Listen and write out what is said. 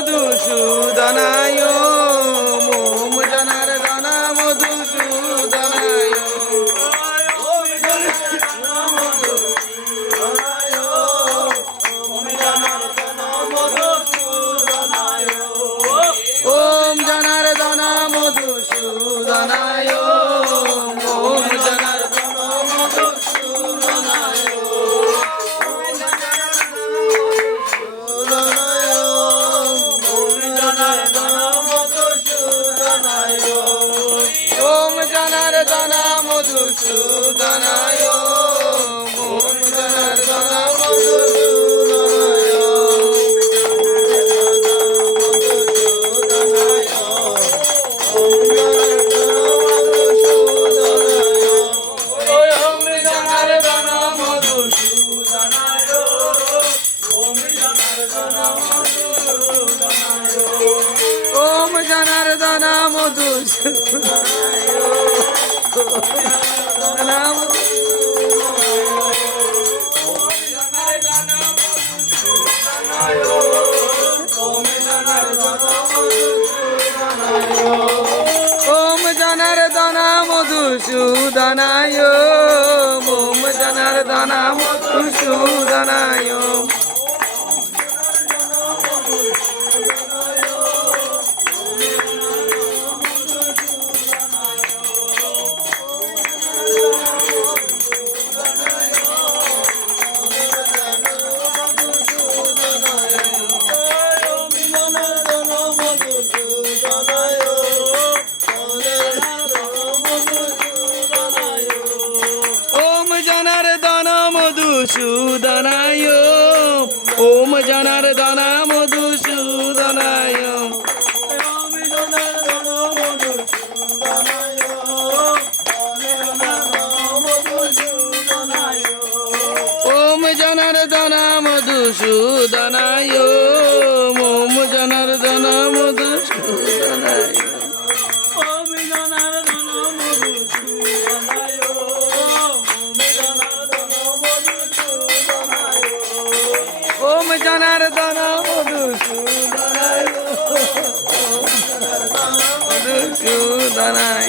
মধুসূদনায় Om Janardan মধুসূদনায় Om Janardan মধুসূদনায় Om Janardan মধুসূদনায় Om Janardan মধুসূদনায় Om Janardan মধুসূদনায় Om Janardan মধুসূদনায় Om Janardan মধুসূদনায় Om Janardan মধুসূদনায় Om Janardan মধুসূদনায় Om Janardan মধুসূদনায় Om Janardan মধুসূদনায় Om Janardan মধুসূদনায় Om Janardan মধুসূদনায় মধুসূদনায়